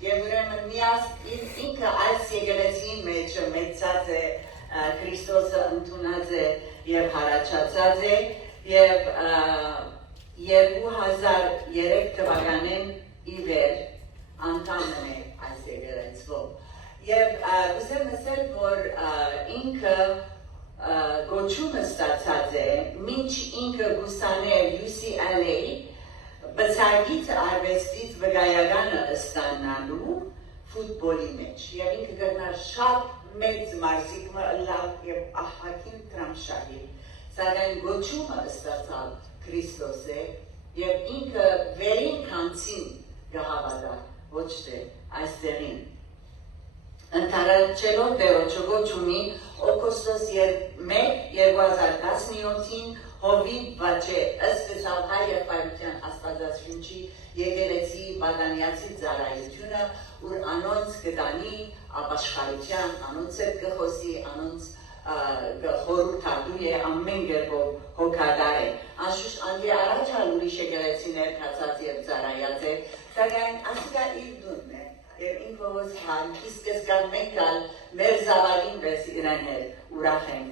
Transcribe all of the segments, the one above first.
Եվ ուրեմն ինքը այս եկեղեցին մեջ մեծած է Քրիստոսը ընդունած է եւ հարաճած է եւ 2003 թվականին ի վեր անդամն է այս եկեղեցու եւ ուզեմ ասել որ ինքը գոչումը ստացած է մինչ ինքը գուսաներ UCLA բացագիծ արվեստից վկայականը ստանալու ֆուտբոլի մեջ եւ ինքը գտար շատ մեծ մարզիկ լավ եւ ահագին տրամշահի սակայն գոչումը ստացալ Քրիստոս է եւ ինքը վերին կանցին գահավատա ոչ թե այստեղին Ընթարաճելով դերոջը գոչումի օգոստոս 1-2017-ին Հովիվ Վաչե ըստ հայ եղբայրության աստվածաշունչի եկեղեցի Բադանիացի ծառայությունը ուր անոնց կդանի ապաշխարության, անոնց հետ կխոսի, անոնց խորհրդատու է ամեն կերպով հոգադար է։ Անշուշտ անդի առաջ ուրիշ եկեղեցիներ կացած եւ ծառայած է, սակայն ասիկա իր դունն է։ Եվ ինքովս իսկ կան մենք կալ մեր զավարին վես իրան հետ ուրախ են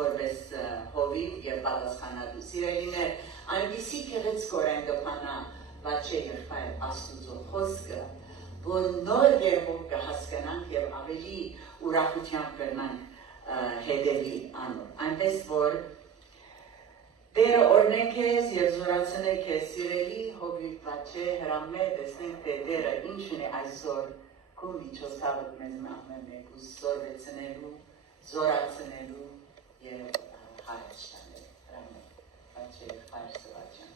որպես հովիվ և պատասխանատու սիրելիներ այնպիսի քեղեցկոր են կփանա Վաչե եղբայր Աստուծո խոսքը որ նոր կերպով կհասկանանք և ավելի ուրախությամբ կրնանք հետևի անոր այնպես որ Դերը օրնեք ես և զորացնեք ես սիրելի հովիվ Վաչե հրամե տեսնենք թե դերը ինչն է այսօր քո միջոցով մեզ ամեն մեկու զորացնելու, զորացնելու և հարաճ տանել հրամե Վաչե եղբայր Սևաջյան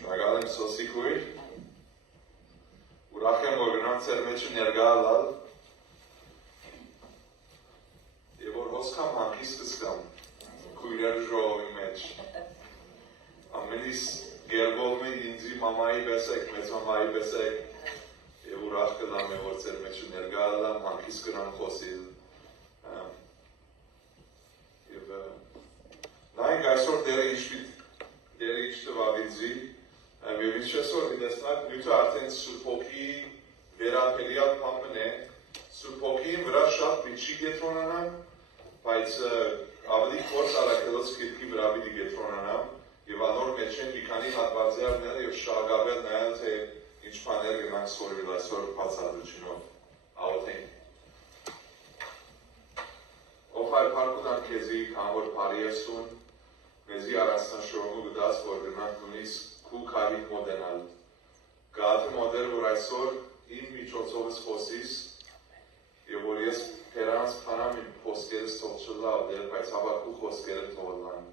Շնորհակալ եմ Սոսիկույր ուրախ եմ որ գնանք ձեր մեջ ներկայալալ Եվ որ հոսքամ հանգիստ կսկամ քույրեր ժողովի մեջ ամենից գերբով մի ինձի մամայի բեսեք, մեծ մամայի բեսեք և ուրախ կլամ է որ ձեր մեջ ներկայալամ հանգիստ կնան խոսիլ և նայենք այսօր դերը ինչ տվավիձի և ինչպես որ դեսնակ նյութը արդեն Սուրբ Հոգի վերապելյալ պամն է Սուրբ Հոգին վրա շատ միջի գետրոնանամ բայց ավելի կորս արակելոց կիրքի վրա պիտի գետրոնանամ և անոր մեջ են մի քանի հատվածներ և շահագավել նայել թե ինչ բաներ գնանք սորվել այսօր բացատրությունով աղոթենք Ով հայր փառք քեզի քան որ բարի ես ուն մեզի առանձնաշողմու գտած որ գնանք նույնիսկ քու քարի մոդենալ գաթը մոդել որ այսօր իմ միջոցովս խոսիս և որ ես Փերանց փանամ իմ խոսքերս թող չլավ դեր, բայց հավաքու խոսքերը թող լան։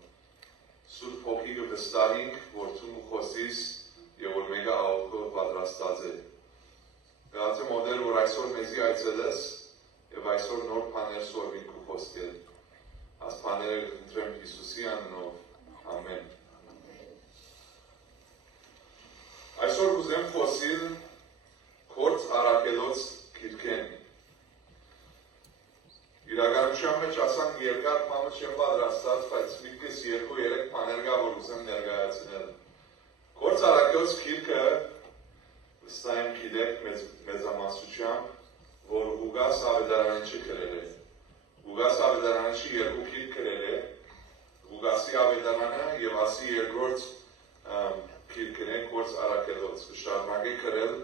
Սուրբ Հոգի կվստահենք, որ դու μου խոսիս և որ մեկը աղոթքով պատրաստած է։ Գացը մոդել, որ այսօր մեզի այցելես և այսօր նոր բաներ սորվին քու խոսքեր։ Այս բաները կընտրեմ Հիսուսի անունով։ Ամեն։ Այսօր կուզեմ խոսիլ Քորձ առաքելոց գիրքեն։ Իրականության մեջ ասանք երկար բանը չեմ պատրաստած, բայց միտքս 2-3 բաներ կա, որ ուզեմ ներկայացնել։ Քորձ առաքելոց գիրքը վստահ եմ գիտեք մեծամասնությամբ, որ Ղուկաս ավետարանիչը գրել է։ Ղուկաս ավետարանիչը 2 գիրք գրել է, Ղուկասի ավետարանը և ասի երկրորդ գիրքն է Քորձ առաքելոց։ Շարունակե գրել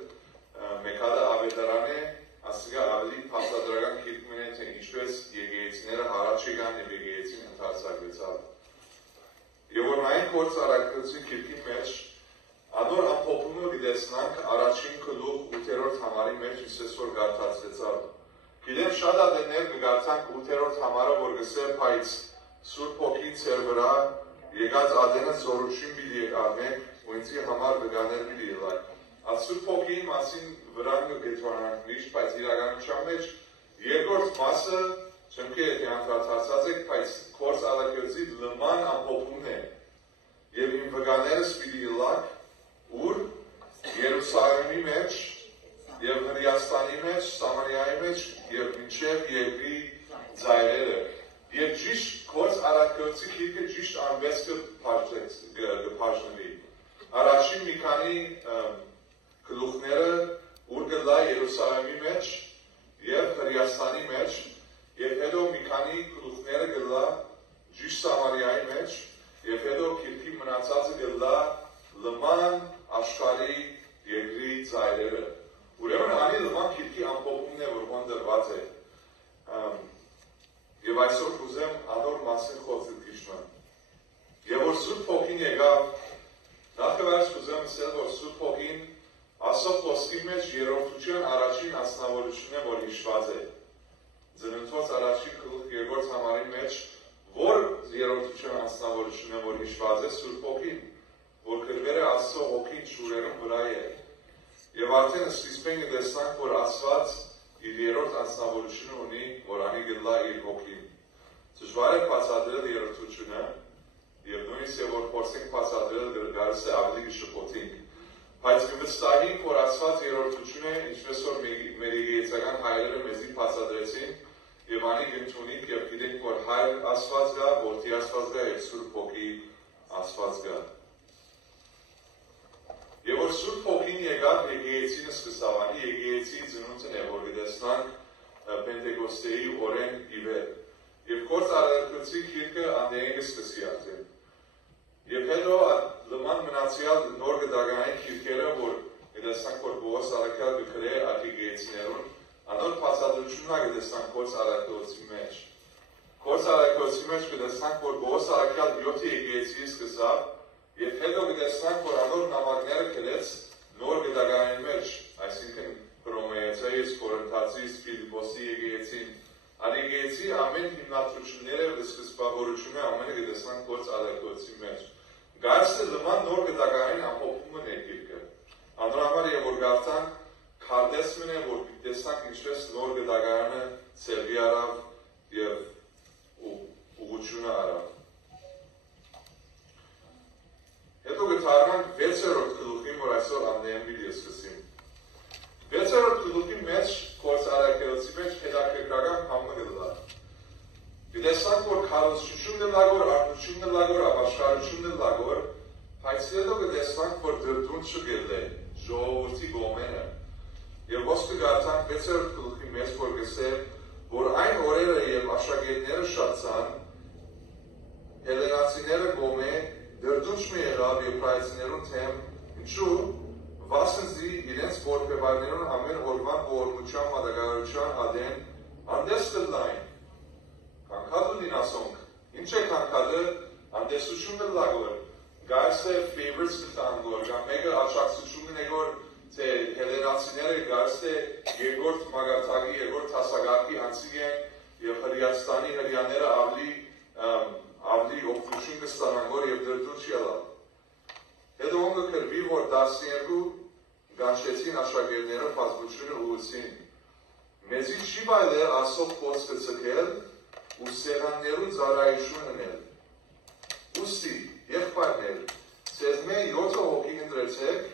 մեկ հատը ավետարան է ասիկա ավելի փաստադրական գիրքն է, թե ինչպես եկեղեցիները հարաճ եկան և եկեղեցին ընդարձակվեցավ։ Եվ որ նայենք Քորձ առաքելոցի գիրքի մեջ անոր ամփոփումը կտեսնանք առաջին գլուխ 8-րդ համարի մեջ ինչպես որ կարդացվեցավ։ Գիտեմ շատ ադեններ կգարցանք 8-րդ համարը, որ գսեր, բայց Սուրբ Հոգի ձեր վրա եկած ադենը զորություն պիտի առնեք ու ինձի համար վկաներ պիտի ելակ։ Սուրբ Հոգիի մասին վրան կգետրոնանք միշտ, բայց իրականության մեջ երկրորդ մասը չեմ կե եթե անդրադարձած եք, բայց Քորձ առաքելոցի լման ամփոփումն է։ Եվ իմ վկաներս պիտի ելակ ուր Երուսաղեմի մեջ և Հրեաստանի մեջ, Սամարիայի մեջ և մինչև երկրի ձայրերը։ Եվ ճիշտ կորց արակյոցի քիրկը ճիշտ անվես կպաշնվի։ Առաջին մի քանի գլուխները ուր գլա Երուսաղեմի մեջ և Հրեաստանի մեջ և հետո մի քանի գլուխները գլա ճիշտ Սամարիայի մեջ և հետո քիրկի մնացածը գլա լման աշխարհի երկրի ծայրերը։ Ուրեմն անի լման քիրկի ամփոփումն է, որ հոնդրված է։ Եվ այսօր կուզեմ անոր մասին խոսել քիչը։ Եվ որ Սուրբ Հոգին եկավ, նախկիվարս կուզեմ ասել, որ Սուրբ Հոգին Աստծո խոսքի մեջ երրորդության առաջին անձնավորությունն է, որ հիշված է։ Ծննդոց առաջին գլուխ երկրորդ համարի մեջ, որ երրորդության անձնավորությունն է, որ հիշված է Սուրբ Հոգին, որ գրվել է Աստծո Հոգին շուրերում վրա է։ Եվ արդեն սկիզբին կտեսնանք, որ Աստված իր երրորդ անձնավորությունը ունի, որ անի գլա իր Հոգին։ Դժվար է բացատրել երրորդությունը, եւ նույնիսկ որ փորձենք բացատրել գալիս է ավելի շփոթիկ։ Բայց կվստահենք, որ Աստված երրորդությունը, ինչպես որ մեր եկեղեցական հայրերը մեզի բացատրեցին, եւ անի գտնունիկ եւ գիտենք, որ Հայր Աստված գա, Որդի Աստված գա եւ Սուրբ Հոգի Աստված գա։ Եվ որ Սուրբ Հոգին եկավ եկեղեցին սկսավանի, եկեղեցի ծնունդն է, որ կտեսնանք Պենտեկոստեի օրեն ի վեր։ Եվ կորց արարքոցի քիրկը անդեին կսկսի արդեն։ Եվ հետո լման մնացյալ նոր գդագային քիրկերը, որ կտեսնանք, որ Պողոս արաքյալ կգրե այդ եկեղեցիներուն, անոր բացատրությունն է կտեսնանք կորց արարքոցի մեջ։ Կորց արարքոցի մեջ կտեսնանք, որ Պողոս արաքյալ 7 եկեղեցի սկսավ, եւ հետո կտեսնանք, որ անոր նամակները գրեց նոր գդագային մեջ, այսինքն Հռոմեացից, Կորինթացից, Ֆիլիպոսի եկեղեցին, այդ եկեղեցի ամեն հիմնադրությունները սկզբավորությունը ամենը կտեսնանք կորց արարքոցի մեջ։ Գարսը լման նոր գդագային ամփոփումն է գիրքը։ Անորամար եւ որ գարտանք քարտեսմն է, որ տեսանք ինչպես նոր գդագայանը ծերվի արավ եւ ուղղությունը արավ։ Հետո գտարնանք 6-րդ գլուխին, որ այսօր անդեին պիտի սկսեմ։ 6-րդ գլուխի մեջ կորց արարքելոցի մեջ հետաքրքրական բան կլա։ Գտեսանք, որ քարոզչություն կլագոր, արտնություն կլագոր, ապաշխարություն կլագոր, բայց հետո գտեսանք, որ դրդուն չգել է ժողովրդի գոմենը։ Եվ ոսկը գարտանք 6-րդ գլուխի մեջ, որ գսե, որ այն օրերը եւ աշակերտները շատցան, հելենացիները գոմե դրդունչ մի եղավ եբրայեցիներուն թեմ, ինչու վասնզի իրենց որբևարներուն ամեն օրվան ողորմության մատակարարության ադեն անդես կլային։ Կանքադու նինասոնք, ինչ է կանքադը անդեսություն կլագոր, գայս է favorites կտանգոր, կամ մեկը աջակցությունն եղոր, թե հելենացիները գայս է երկորդ մագարտակի, երկորդ հասագարկի անցիկ են և հրիաստանի հրյաները ավելի օգնություն կստանանգոր և դրդուն չելավ։ Հետո ոնգը կրվի, որ 12 գանչեցին աշակերտները պազվությունը ուղուցին։ Մեզի չի բայլեր ասող խոսքը ծկել ու սեղաններու ծարայություն ունել։ Ուստի, եղբայրներ, ծեզմե 7 հոգի ընդրեցեք,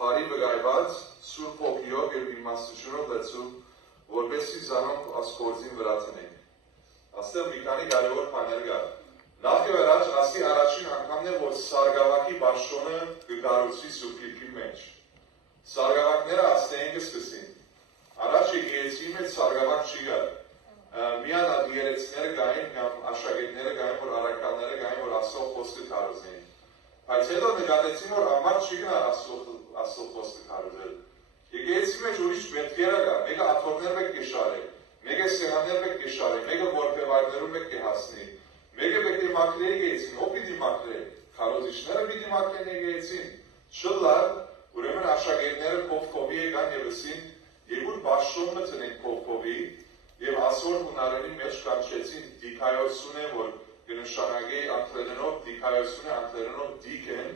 հարի վգայված, սուրբ հոգիով և իմաստությունով լեցու, որպեսի զանոնք ասկորձին վրա տնենք։ Աստեղ մի քանի կարևոր բաներ կա։ Նախևերաջ ասի առաջին անգամն է, որ սարգավակի բաշտոնը կգարուցի Սուրբ Գիրքի մեջ։ Սարգավակները աստեղին կսկսին։ Առաջ եկեղեցի մեջ սարգավակ չի գար։ Միան երեցիները գային, կամ աշակերտները գային, որ առաքյալները գային, որ Աստծո խոսքը քարոզեին։ Բայց հետո նկատեցին, որ ամառ չի գնար Աստծո խոսքը քարոզել։ Եկեղեցի մեջ ուրիշ մետքերը կա, մեկը աթոռներ մեկ կշարի, մեկը սեղաններ մեկ կշարի, մեկը որբևարներում մեկ կհասնի, մեկը պետք է մաքրի եկեղեցին, ով պիտի մաքրի, քարոզիչները պիտի մաքրեն եկեղեցին։ Չլար, ուրեմն աշակերտները կովկովի եկան եւ ասին, երկու բաշտոն մտնենք կովկովի, եւ ասոր հունարենի մեջ կանչեցին դիկայությունը, որ կնշանակի անգլերենով դիկայությունը, անգլերենով դիկեն,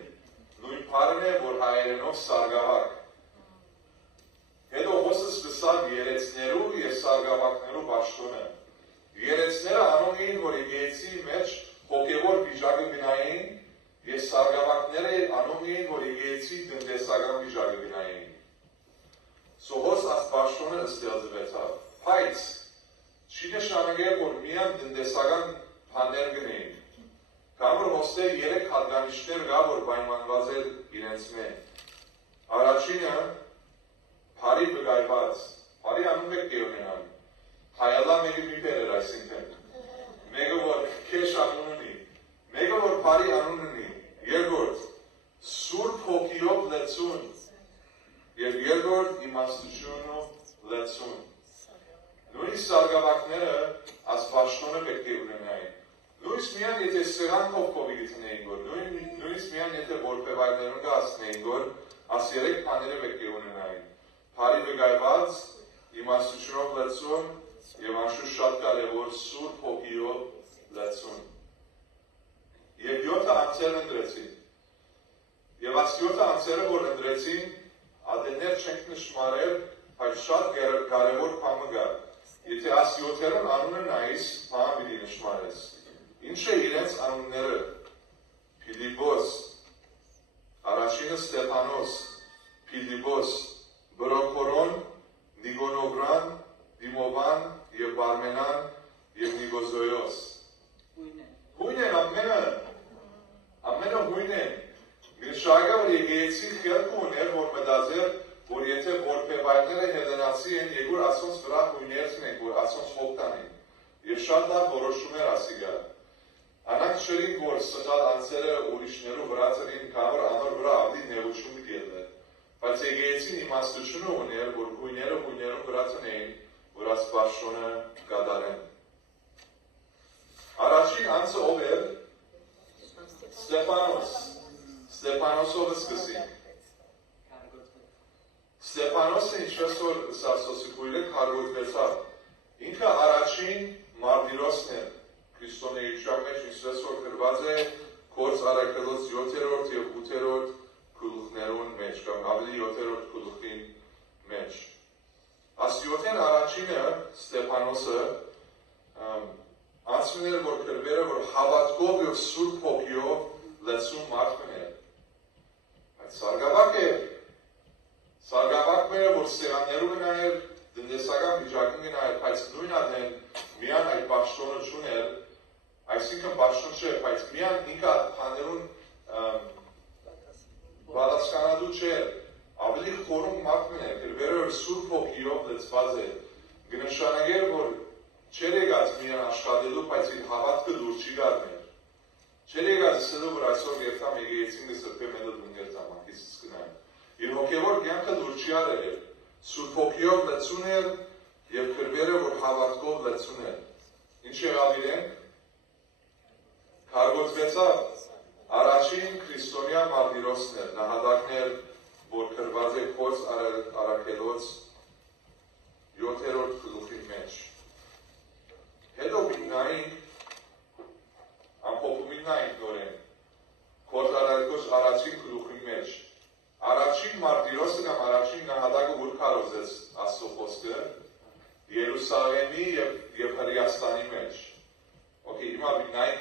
նույն բառն է, որ հայերենով սարգավակ։ Հետո հոսը սկսավ երեցներու եւ սարգավակներու բաշտոնը։ Երեցները անում էին, որ եկեղեցի մեջ հոգևոր վիճակը գնային, եւ սարգավակները անում էին, որ եկեղեցի տնտեսական վիճակը գնային։ Սոհոս այս բաշտոնը ստեղծվեցավ, բայց Չի նշանակել, որ միան տնտեսական բաներ գնեին։ Կամ որ հոստեր 3 հատկանիշներ կա, որ պայմանված են իրենց մեջ։ Առաջինը բարի բգայված, բարի անուն եք կեյոնենան, հայալա մեկը մի բերեր այսինքն, մեկը որ քեշ անուն ունի, մեկը որ բարի անուն ունի, երկրորդ, սուրբ հոգիով լեցուն, և երկրորդ իմաստությունով լեցուն։ Նույնիսկ սարգավակները ասպաշտոնը պետք է ունենային։ Նույնիսկ միան եթե սեղանքով կովի գտնեին գոր, նույնիսկ միան եթե որպևայրներուն կասնեին գոր, աս 3 բաները պետք է ունենային։ Բարի վգայված, իմաստությունով լեցուն և անշուշտ շատ կարևոր սուրբ հոգիով լեցուն։ Եվ 7 անձեր ընդրեցին։ Եվ աս 7 անձերը, որ ընդրեցին, ադեներ չենք նշմարել, բայց շատ կարևոր բանը կա։ Եթե աս 7-երն անունը նայիս, բան պիտի նշմարես։ Ինչ է իրենց անունները։ Փիլիպոս, առաջինը Ստեփանոս, Փիլիպոս, Բրոքորոն, Նիգոնովրան, Դիմովան և Բարմենան և Նիգոզոյոս։ Հույն են ամենը հույն են։ Գրշագը, որ եկեցի խելք ուներ, որ մտածեր, որ եթե որպևայրները հելենացի են, եգուր ասոնց վրա հույներցն են, որ ասոնց հոգտան են։ Եվ շատ լավ որոշում էր ասիգա։ Անանք շրին, որ սխալ անձերը ուրիշներու վրա ծրին, կավոր անոր վրա ավելի նեղություն գետներ։ Բայց եկեցին իմաստությունը ուներ, որ հույներում վրա ծնեին, որ ասպաշտոնը կատարեն։ Առաջին անձը ով էր Ստեփանոս։ Ստեփանոսով սկսենք։ Ստեփանոսը ինչպես որ Սասոսիկույլը քարգոծվեցավ։ Ինքը առաջին մարտիրոսն էր քրիստոնեության մեջ, ինչպես որ գրված է Գործ առաքելոց 7-րդ և 8-րդ գլուխներուն մեջ, կամ ավելի 7-րդ գլուխին մեջ։ Աս 7-ն առաջինը Ստեփանոսը անցմին էր, որ գրվել է, որ հավատքով և սուրբ հոգիով լեցուն մարդն էր։ Այդ սարգավակ էր։ Սարգավակ մերը, որ սեղաններու գնայր, տնտեսական վիճակին գնայր, բայց նույն ադեն միան այդ պաշտոնը չուներ, այսինքն պաշտոն չէր, բայց միան ինքը բաներուն պատասխանատու չէր, ավելի խորում մարդն էր, գրվել էր սուրբ հոգիով լեցված էր, կնշանակեր, որ չեր եկած միան աշխատելու, բայց իր հավատքը դուր չի գարներ։ Չեր եկած ասելու, որ այսօր երթամ եկեցին կսրբե մետը դուն երթամ, անկից կնայմ։ Իր հոգևոր կյանքը դուր չի արել, սուրբ հոգիով լեցուն էր և գրվել է, որ հավատքով լեցուն էր։ Ինչ եղավ իրենք։ Քարգոծվեցավ առաջին քրիստոնյա մարտիրոսն էր, նահատակն էր, որ գրված է Գործ առաքելոց 7-րդ գլուխի մեջ։ Հետո միննային, ամփոփումին նայինք նորեն, Գործ առաքելոց առաջին գլուխի մեջ։ Առաջին մարտիրոսը կամ առաջին նահատակը ուր քարոզեց Աստծո խոսքը Երուսաղեմի և Հրեաստանի մեջ։ Okay, հիմա նայենք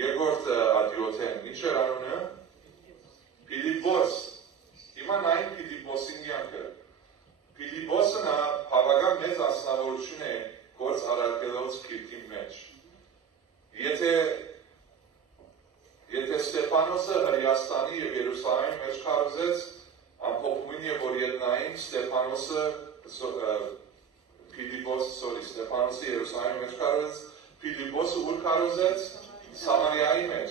երկրորդ ադյոթեն, ինչ էր անունը։ Փիլիպոս։ Հիմա նայենք Փիլիպոսին կյանքը։ Փիլիպոսը նա բավական մեծ անձնավորություն է Գործ առաքելոց գիրքի մեջ։ Եթե Ստեփանոսը Հրեաստանի և Երուսաղեմի մեջ քարոզեց, ամփոփումին է, որ ետնային Ստեփանոսը Ստեփանոսը Երուսաղեմի մեջ քարոզեց, Փիլիպոսը ուր քարոզեց Սամարիայի մեջ։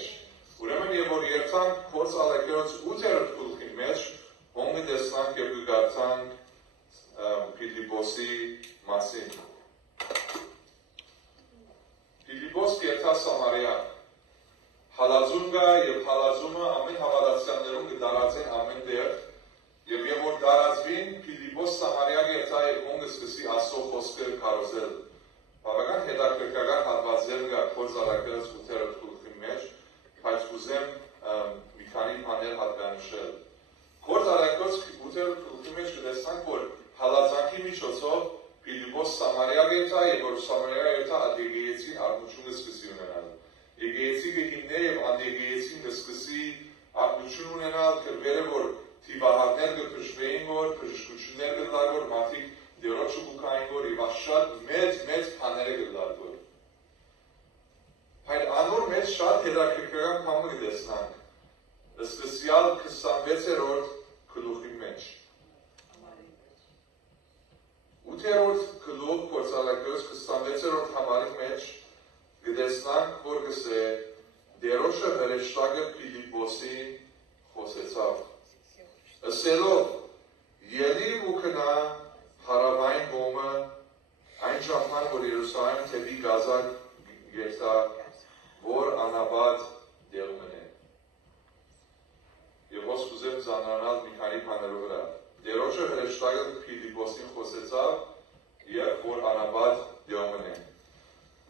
Ուրեմն եւ որ երթանք Գործ առաքելոց 8-րդ գլխի մեջ, ոնք տեսնանք եւ գտանք Փիլիպոսի մասին։ Փիլիպոս երթա Սամարիա։ Հալածում կա և հալածումը ամեն հավատացյալներում կդարածեն ամեն տեղ և որ դարածվին Փիլիպոս Սամարիա երթա և ոնք սկսի Աստծո խոսքը քարոզել։ Բավական հետաքրքրական հատվածներ կա Գործ առաքելոց 8-րդ գլխի մեջ, բայց կուզեմ մի քանի բաներ հատկանշել։ Գործ առաքելոց 8-րդ գլխի մեջ կտեսնանք, որ հալածանքի միջոցով Փիլիպոս Սամարիա երթա և որ Սամարիա երթա ադիգեյեցին արմությունը սկսի ունենալ։ Եկեցի կհիմներ և անդեգեյեցին կսկսի ակնություն ունենալ, գրվել է, որ թիվահարներ կփժվեին, որ բժշկություններ կտար, որ մարդիկ դերոջը գուքային որ եւ շատ մեծ բաները գլարդոր։ Հայ անոր մեծ շատ հետաքրքրական բան կտեսնանք։ Սկսյալ 26-րդ գլուխի մեջ։ 8-րդ գլուխ փորձարկոս 26-րդ համարի մեջ կտեսնանք, որ գսե դերոջը հրեշտակը Փիլիպոսին խոսեցավ։ Ասելով ելի ու կնա հարավային կողմը այն ժամանակ որ Երուսաղեմ թեպի Գազա գերտա որ անաբադ դեղ մնե։ Եվ ոնց կուզեմ զանրանալ մի քանի բաներով վրա։ Դերոջը հրեշտակը Փիլիպոսին խոսեցավ եւ որ անաբադ դեղ մնե։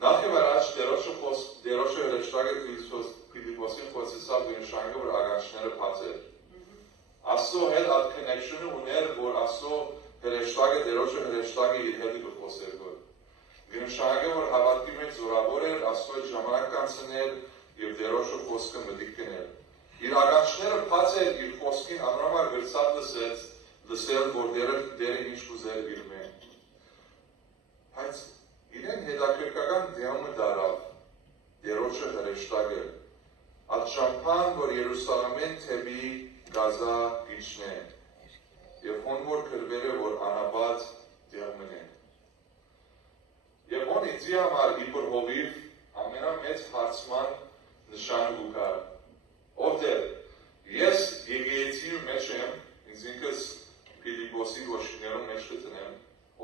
Նախ եւ առաջ դերոջը հրեշտակը Փիլիպոսին խոսեցավ նշանակը որ ագանչները բացել։ Աստծո հետ այդ connection-ը ուներ, որ Աստծո հրեշտակը դերոջը հրեշտակը իր հետ կխոսեր որ։ Գնշանակը որ հավատքի մեջ զորավոր էր Աստծո հետ ժամանակ կանցնել եւ դերոջը խոսքը մտիկ կներ։ Իր ագանչները բաց էր իր խոսքին անորոշ գրծած լսել որ դերը ինչ կուզեր իր մեն։ Բայց իրեն հետաքրքրական դեմը դարավ դերոջը հրեշտակը։ Այդ շամփան որ Երուսաղեմեն թեպի Գազա իջնե եւ ոնց որ գրվել է որ անաբադ դեղ մնե։ Եվ ոնց ինձ համար իբր հովիվ ամենամեծ հարցման նշանը գուկա։ Ովտեր ես եկեղեցի մեջ եմ, ինձ ինքս Փիլիպոսի գոշիներում մեջ կտնեմ,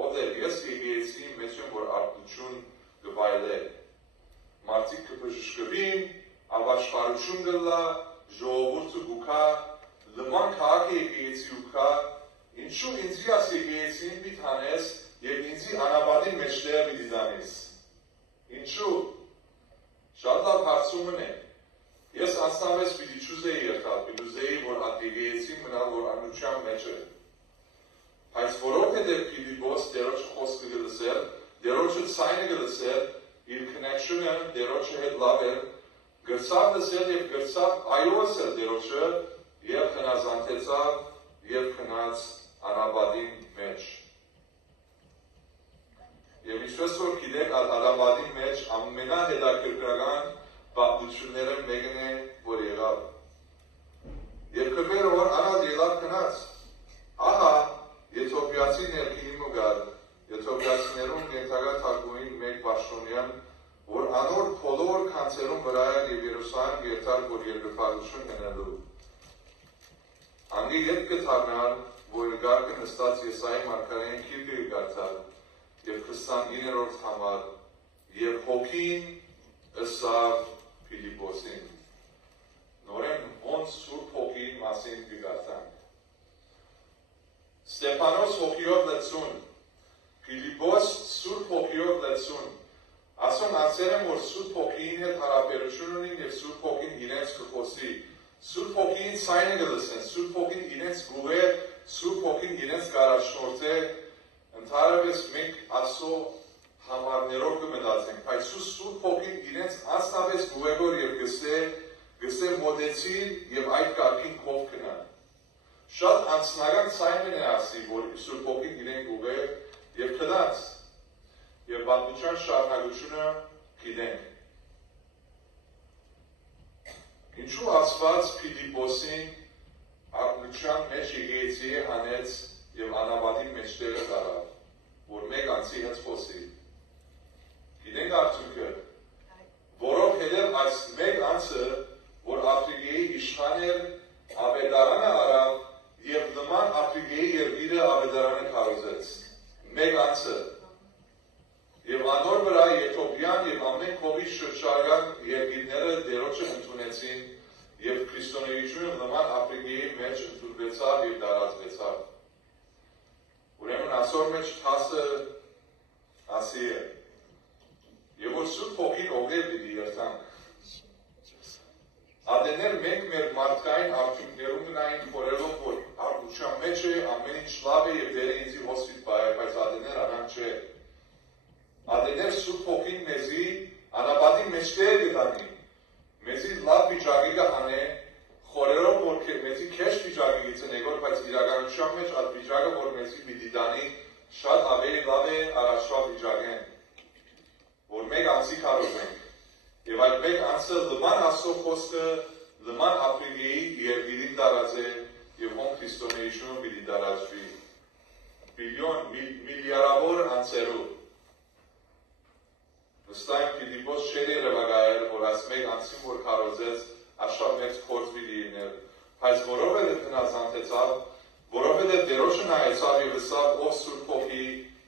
ովտեր ես եկեղեցի մեջ եմ որ արտություն գվայլե։ Մարդիկ կբժշկվին, ավաշխարություն գլա, ժողովուրդը գուկա, լման քաղաք եկեղեցի ուկա, ինչու ինձի աս եկեղեցին պիտ հանես և ինձի անաբադին մեջտեղ պիտի դանես։ Ինչու։ Շատ լավ հարցումն է։ Ես անցնավես պիտի չուզեի երթալ, պիտի ուզեի, որ այդ եկեղեցին մնալ, որ անության մեջ է։ Բայց որովհետև Փիլիպոս դերոջը խոսքը գլսել, դերոջը ցայնը գլսել, իր connection-ը դերոջը հետ լավ էր, գրծավ լսել և գրծավ այովսել դերոջը և խնազանթեցավ և խնաց անաբադին մեջ։ Եվ ինչպես որ գիտեք, անաբադին մեջ ամենահետաքրքրական պատմությունները մեկն է, որ եղավ։ Եվ գրվել որ անալ ելավ խնաց։ Ահա, եթոպիացի ներքինի մուգար, եթոպիացիներուն ենթակա թագուհին մեկ պաշտոնյան, որ անոր բոլոր քանցերուն վրա և Երուսաղեմ գերտար, որ երկրպագություն գնելու։ Անգի ետ կթարնար, որ գարկը նստած Եսայի մարգարեին քիրկը գարտալ, և 29-րդ համար, և հոգին ըսավ Փիլիպոսին։ Նորեն ոնց սուրբ հոգին մասին կգարտանք։ Ստեփանոս հոգիով լեցուն, Փիլիպոս սուրբ հոգիով լեցուն, ասոն ասել եմ, որ սուրբ հոգին հետ հարաբերություն ունին և սուրբ հոգին իրենց կխոսի, սուրբ հոգին ցայնը գլսեն, սուրբ հոգին իրենց գուղե, սուրբ հոգին իրենց կառաջնորդ է, ընդհանրապես մենք Աստծո համարներով կմտածենք, բայց սուրբ հոգին իրենց անձնապես գուղեգոր և գսե մոտեցիր և այդ կարգին կով կնան։ Շատ անձնական ցայնն է ասի, որ սուրբ հոգին իրեն գուղե և կնաց, և պատմության շարունակությունը գիտենք։ Ինչու Աստված Փիլիպոսին աղմության մեջ եկեղեցի հանեց և անաբադի մեջտեղը դարավ, որ մեկ անձի հետ խոսի։ Գիտենք արդյունքը, որովհետև այս մեկ անձը, որ Աֆրիկայի իշխան էր, Աբեդարանը արավ և նման Աֆրիկայի երկիրը Աբեդարանը քարոզեց։ Մեկ անձը։ Եվ անոր վրա Եթոպիան և ամեն կողմից շրջակա երկիրները դերոջը ընդունեցին և քրիստոնեությունը նման Աֆրիկայի մեջ ընդունվեցավ և տարածվեցավ։ Ուրեմն այսօր մեջ թասը ասի է։ Եվ որ սուրբ հոգին օգնել պիտի երթանք։ Ադեներ մենք մեր մարդկային արդյունքներում գնային խորելով, որ արգության մեջ է, ամեն ինչ լավ է և դերը ինձի հոսվիտ բայ է, բայց ադեներ անանք չէ։ Ադեներ սուրբ հոգին մեզի անաբադի մեջտեղ գտանի, մեզի լավ վիճակի կհանե, խորերով որ մեզի քեշ վիճակի գիցնեգոր, բայց իրականության մեջ այդ վիճակը որ մեզի պիտի դանի շատ մենք լավ է առաջվա վիճակեն, որ մեկ անցի կարոզ ենք, և այդ մեկ անցը լման ասով խոսքը, լման ապրիգեի երկիրին դարած է և հոմ քրիստոնեությունը պիտի դարածվի, միլիարավոր անցերու, վստահ եմ Փիլիպոս չէր երևակայել, որ այս մեկ անցին, որ կարոզեց, աշխատ մեծ քորձ պիտի լինել, բայց որովհետև հնազանդեցավ, որովհետև Տերոջը նայեցավ և ասավ, ով Սուրբ Հոգի,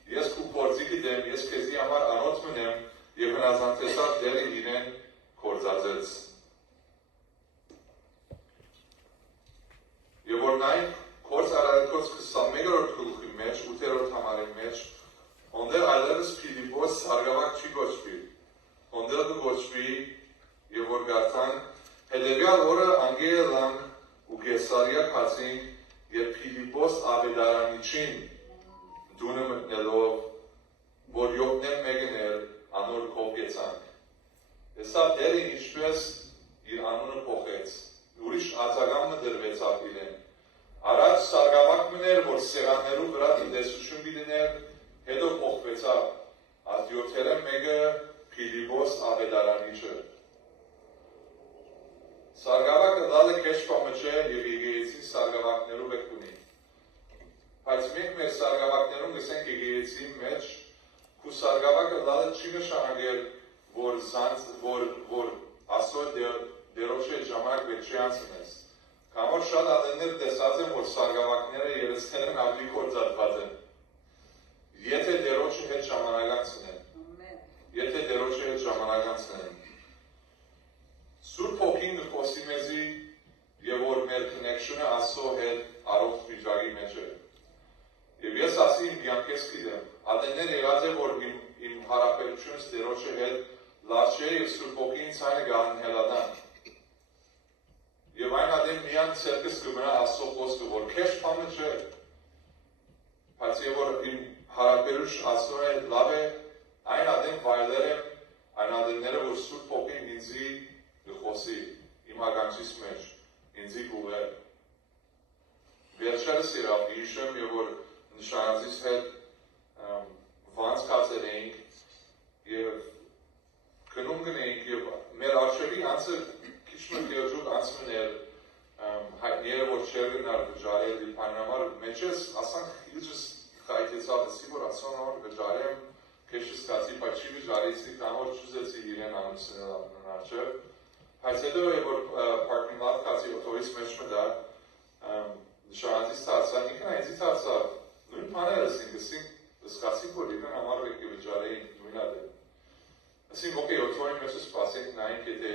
ես քու փորձի գիտեմ, ես քեզի համար անոթ մնեմ, և հնազանդեցավ Տերը իրեն քորձածեց։ Եվ որ նայենք Գործ Արարքոց 21-րդ գլխի մեջ, 8-րդ համարի մեջ, ondեղ այլևս Փիլիպոս սարգավակ չի գոչվի, ondեղ կգոչվի և որ գարտանք, հետևյալ օրը անգել ենք ու Կեսարիա կացինք և Փիլիպոս Աբեդարանիչին դունը մտնելով, որ յոտնեն մեկնել անոր կողկեցանք։ Հեսավ դերը ինչպես իր անունը փոխեց, ուրիշ ածագամը դրվեցավ իրեն։ Առաջ սարգավակ մներ, որ սեղաններու վրա տնտեսություն բիդներ, հետո փոխվեցավ, ազ յոթերը մեկը Փիլիպոս Աբեդարանիչը։ Սարգավակը լալը կեշպամը չէ և եգեեցին սարգավակներու վեք ունի։ Բայց մենք մեր սարգավակներում գսենք եգեեցին մեջ, քու սարգավակը լալը չի նշանակել, որ ասոր դերոշը ժամանակ վետ չի անցնես։ Կամոր շատ ադեններ տեսած են, որ սարգավակները երեսներ են ավելի կործատված են։ Եթե դերոշը հետ ժամանակ անցնեն։ Եթե դերոշը հետ ժամանակ անցնեն։ Սուրբ Հոգին խոսի մեզի և որ մեր connection-ը Աստծո հետ առողջ վիճակի մեջ է։ Եվ ես ասի իմ կյանքես գիտեմ, ադեններ եղած է, որ իմ հարաբերությունս Տերոջը հետ լավ չէ և Սուրբ Հոգին ցայնը գանհելադան։ Եվ այն ադեն միան ցերկս կմնա Աստծո խոսքը, որ քեշ փամը չէ։ Բայց եւ որ իմ հարաբերություն Աստծո հետ լավ է, այն ադեն վայելեր եմ, այն ադենները, որ Սուրբ Հոգին ինձի գխոսի իմ ականջիս մեջ, ինձի գուղեր։ Վերջերս իրավ հիշեմ և որ նշանածից հետ վանց կացեր էինք և գնում գնեինք և մեր արջևի անցը քիչ մը գերջուկ անցմն էր հայտնի էր, որ չեր գնար գջարել իպայն համար մեջես ասանք իլջս խայթեցավ ասի, որ ասան համար գջարեմ քեշս կացի, բայց չի գջարեցի կամոր չուզեցի իրեն անուսնել ապնն արջև Բայց հետո է, որ parking lot կացի օտորիս մեջ մտա, նշանածից թարցան, ինքն այնցի թարցավ, նույն պաներս ինք, սկացինք, որ իրեն համար վեկի վճարեինք, նույն ադը։ Ասինք, ոկեի, օտորի մեջ սպասենք նայինք, եթե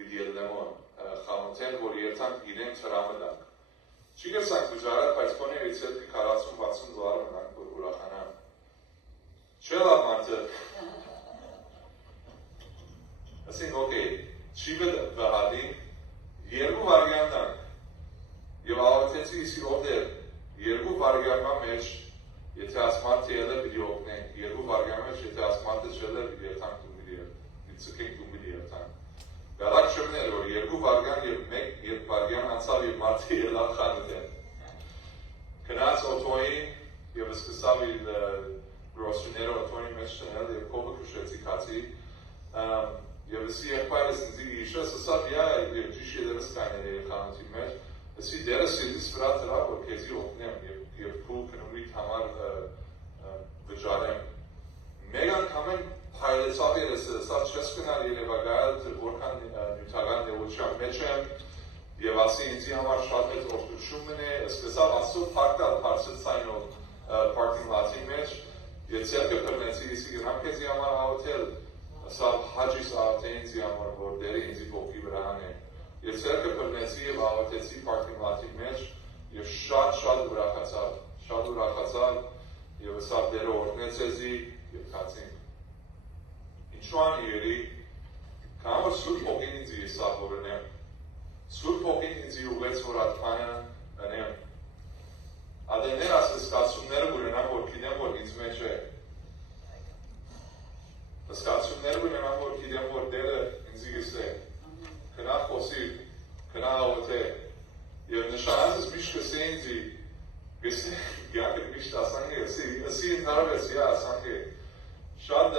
վիդիելնեմո խամութեն, որ երթանք իրեն չրամը դանք։ Չի գերսանք վճարատ, բայց կոնե վիցելքի 40-60 դոլար մնանք, որ ուրախանա։ Չէ լավ մարդը։ Ասինք, ոկեի, Չի վհատին երկու վարգյաննանք և աղորդեցի իսի որդեր երկու վարգյաննա մեջ եթե ասմարդը ելը պիտի օգնենք երկու վարգյաննա մեջ եթե ասմարդը չելը պիտի երթանք դու պիտի ծկենք դու պիտի երթանք գալակ շմներ որ երկու վարգյան և մեկ երբ վարգյան անցավ և մարդը ելավ խանութեն կնաց օտոյին և սկսավ իր գրոսուները օտոյի մեջ տնել և կովը կշեցի կացի Եվ ասի եղբայրս ինձի իշես, ասավ յա և ճիշ ետևս կայներ է խանութի մեջ, ասի դերս եզիս վրա տրա, որ կեզի օգնեմ և փուլ կնումիտ համար վճարեմ։ Մեկ անգամ են հայլեցավ երեսը, ասավ չես կնար երևագայել, որքան նյութական նեղության մեջ եմ, և ասի ինձի համար շատ մեծ որդություն մն է, սկսավ ասու պարտալ պարստ սայնով parking lot-ի մեջ, և ցերկը պրնեցի, իսի գնամ կեզի համար հաղոթել, Ասավ հաջիս աղոթե ինձի համար, որ դերը ինձի կողքի վրան է։ Եվ ցերկը պրնեցի և աղոթեցի parking lot-ի մեջ և շատ ուրախացավ և ասավ դերը օրհնեց եզի և կացինք։ Ինչու ան իրերի, կամ որ Սուրբ Հոգին ինձի եսավ որ ընեմ, Սուրբ Հոգին ինձի ուղեց որ ատպանը ընեմ։ Ադեններ ասկացումները ունենամ, որ գիտեմ, որ ինձ մեջ է։ Սկացումներ ունենամ, որ գիտեմ, որ դերը ինձի գսե, կնա խոսիր, կնա աղոթե, և նշանածս միշտ գսե ինձի, գսե, գյակը միշտ ասան է, ասի Գեղեցին հարավեցի ասանք է շատ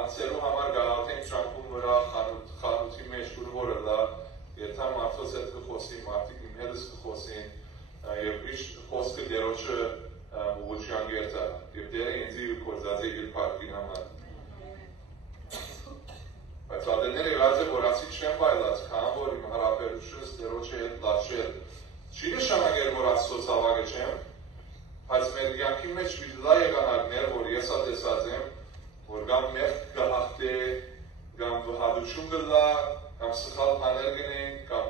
անցերու համար գաղաթենք շամպուն վրա խանութի մեջ կուրվորը լա երթա մարդոց հետ կխոսին, մարդիկ իմ հետս կխոսին և միշտ խոսքը դերոչը ուղուջյան գերտա և դերը ինձի կործած է իր պարկին համար բայց ադերները եղած է որ ասի չեմ բայլած կան որ իմ հարապերությունս դերոչը հետ լաչել չի նշանագեր որ ասոց ավագը չեմ բայց մեր կյանքի մեջ վիդլա եղանակներ որ ես ադեսած եմ որ գամ մեղք գահախտե գամ վհադություն գլա կամ սխալ բաներ գնենք կամ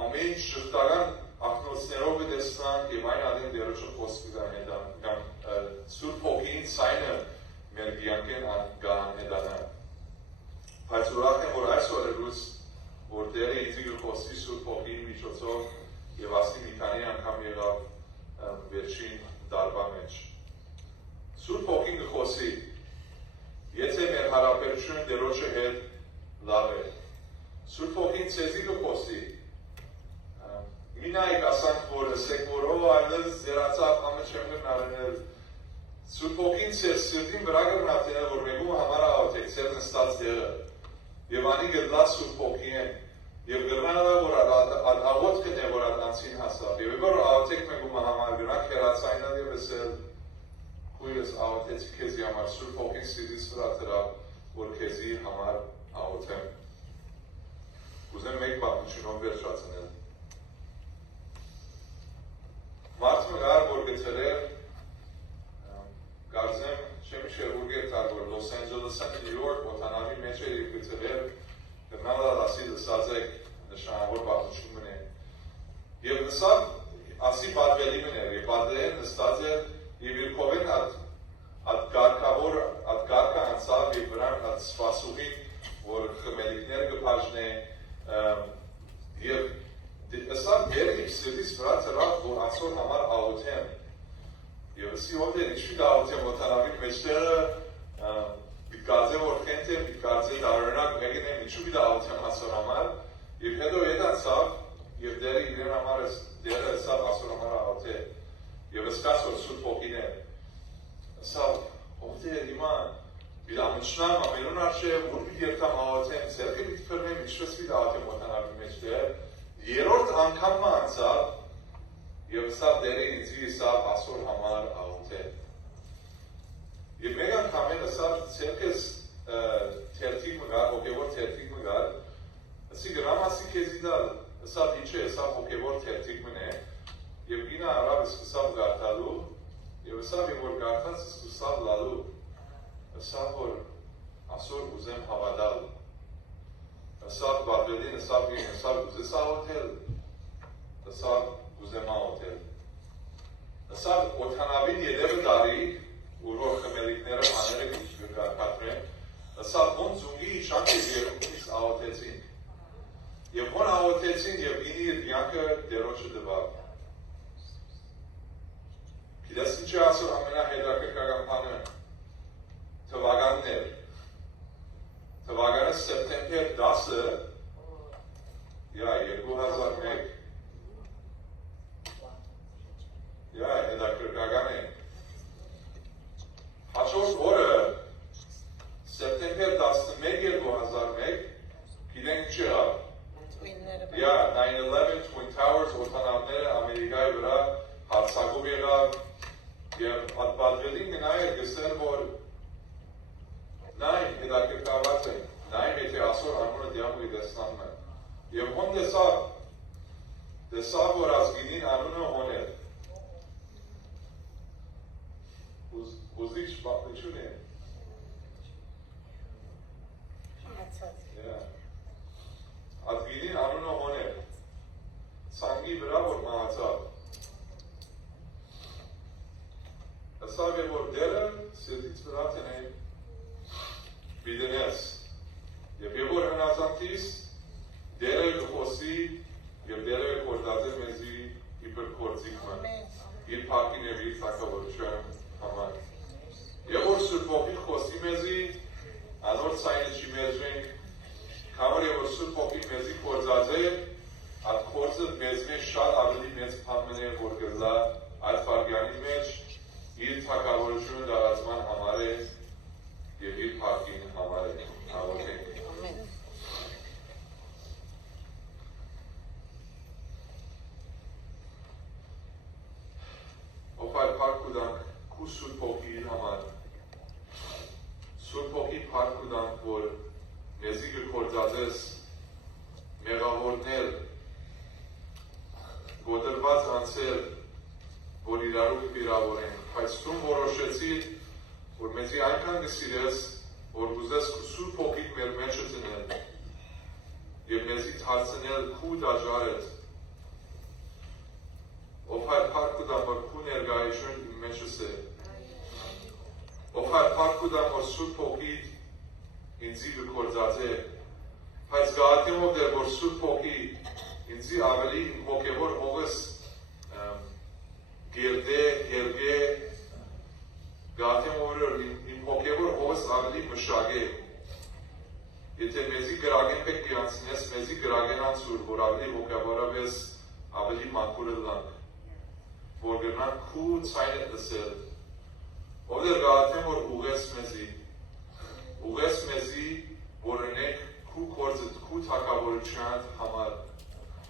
ամեն շղթական ակնոցներով կտեսնանք և այն ադեն դերոչը խոսքը կամ Սուրբ Հոգին ցայնը մեր կյանքին գահանհետանա բայց ուրախ եմ որ այսօր լույս որ դերը ինձ կխոսի Սուրբ Հոգիի միջոցով և ասի մի քանի անգամ եղավ վերջին դարվա մեջ Սուրբ Հոգին կխոսի եթե մեր հարաբերությունը դերոջը հետ լավ է Սուրբ Հոգին ցեզի կխոսի Մինայք ասանք որ ասեք որ այլև զերացավ ամը չեմ գնարենել Սուրբ Հոգին ցեր սրտին վրա գնացել որ մեկում համար աղոթեք ցեր նստած դերը և անի գլա Սուրբ Հոգին և գրնալը որ աղոթ կնե որ անցին հասավ և որ աղոթեք մեկում համար գնակ հերացայնալ և ասել Քույրս աղոթեցի քեզի համար Սուրբ Հոգին սիրտից վրա դրավ որ քեզի համար աղոթեմ Ուզեմ մեկ պատմությունով վերջացնել Մարդ մգար որ գծրեր Կարծեմ չեմ իշխեր ուր գերտար որ Լոս Անջելեսն Նյու Յորք օտանավի մեջ էր և գծրեր գնալը ասի լսած եք նշանավոր պատմություն մնե և նսավ ասի պատվելի մներ և պատվելեն նստած էր և իր կովեն at գարկա անցավ և վրան at սպասուղին որ խմելիքներ կպաշնե և ըսավ դեր իմ սրտից վրա ծրավ որ ասոր համար աղոթեմ և ըսի ով դեր ինչի դա աղոթեմ օտանավի մեջտեղը բիտկարձե որ խենտ եմ բիտկարձե դարօրինակ մեկն եմ ինչու բիդա աղոթեմ ասոր համար և հետո ետ անցավ և դերը իրեն համար դերը ըսավ ասոր համար աղոթե և ըսկաց որ Սուրբ Հոգին է ըսավ ով դեր հիմա Բիլամնչնամ ամենուն արշե որ բիդ երթամ աղոթեմ սերկը բիդ պրնեմ ինչպես բիդ աղոթեմ օտանավի մեջտեղ երորդ անգամ անցավ և ըսավ դերը ինձի ըսավ ասոր համար աղոթե և մեկ անգամ են ըսավ սերկես թերթիկ մգար, հոգևոր թերթիկ մգար ըսի գրամ ասի քեզի դալ ըսավ ինչ է ըսավ հոգևոր թերթիկ մնե և գինա արավ ըսկսավ գարտալու և ըսավ եմ որ գարտած ըսկսավ լալու ըսավ որ ասոր ուզեմ հավադալ ըսավ բարվելին ըսավ ուզես աղոթել ըսավ ուզեմ աղոթել ըսավ օթանավին ետևը դարի ուր որ խմելիքները աները կկատրեն ըսավ ոն զունգի իշխանք և երումքից աղոթեցին և ոն աղոթեցին և ինի իր յանքը դերոջը դվավ Գիտես ինչ է ասոր ամենահետաքրքրական բանը թվականներ թվականը սեպտեմբեր 10-ը 2001 հետաքրքրական է հաջորդ օրը սեպտեմբեր 11 2001 գիտենք ինչ եղավ 9/11 Twin Towers օտանավները Ամերիկայի վրա հարձակում եղավ և պատվելին նայր գսել որ նայն հետաքրքրված է նայն եթե ասոր անունը դյամուի դեսնանն է և հոն դեսավ որ ազգինին անունը հոն է ուզիչ պատմություն է ազգինին անունը հոն է ցանգի վրա որ մահացավ ըսավ է որ դերը սրտից վրա տնեն բիդենես և որ հնազանտիս դերը կխոսի և դերը կորդածեր մեզի իպր կործիկմը իր պարկին և իր թակավորության համար և որ Սուրբ Հոգին խոսի մեզի անոր ցայնը չի մերժենք քամոր և որ Սուրբ Հոգին մեզի կործած է այդ կործը մեզ մեջ շատ ավելի մեծ բան մնե որ գլա այդ պարգյանի մեջ իր թագավորությունը դարացման համար է եւ իր փառքին համար է։ Աղոթենք։ Ամեն։ Ով այլ փառք ուտանք քու Սուրբ Հոգիի համար։ Սուրբ Հոգի փառք ուտանք, որ մեզի կգործածես մեղավորներ, գոտրված անցել, որ իրարու կվիրավորենք, բայց դու որոշեցիր, որ մեզի այնքան կսիրես, որ գուզես քու Սուրբ Հոգիդ մեր մեջը դնել եւ մեզի դարձնել քու դաժարդ։ Ով հայ փառք ուտամ, որ քու ներկայությունը իմ մեջս է։ Ով հայ փառք ուտամ, որ Սուրբ Հոգիդ ինձի կգործածե, բայց գաղթեմ ով դեր, որ Սուրբ Հոգի ինձի ավելի իմ հոգևոր հողս գերդե, հերգե, գաղթեմ ով որ իմ հոգևոր հողս ավելի մշագե։ Եթե մեզի գրագեն պետք կյանցնես, մեզի գրագեն անցուր, որ ավելի հոգևորավես ավելի մաքուրը լանք, որ գնանք քու ցայնը լսել։ Ով դեր գաղթեմ, որ ուղես մեզի, որ ընենք քու կործդ, քու թագավորության համար,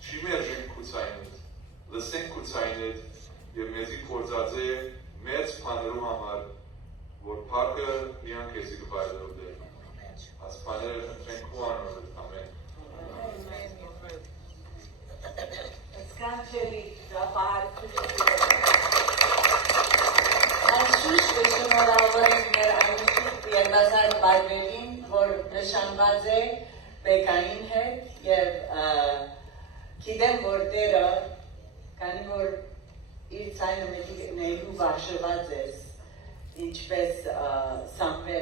չի մերժենք քու ցայնդ, լսենք քու ցայնդ եւ մեզի կործած է մեծ բաներու համար, որ փառքը միան քեզի կբայրելով դեր։ Այս բաները խնդրենք քու անունով, ամեն։ Scancelli da parte Անշուշտ շնորհավորենք մեր անշուշտ երբազար բայբելին, որ նշանված է Բեկային հետ եւ գիտեմ, որ դերը, քանի որ իր ցայնը մեջի ներու վարշված ես, ինչպես Սամվել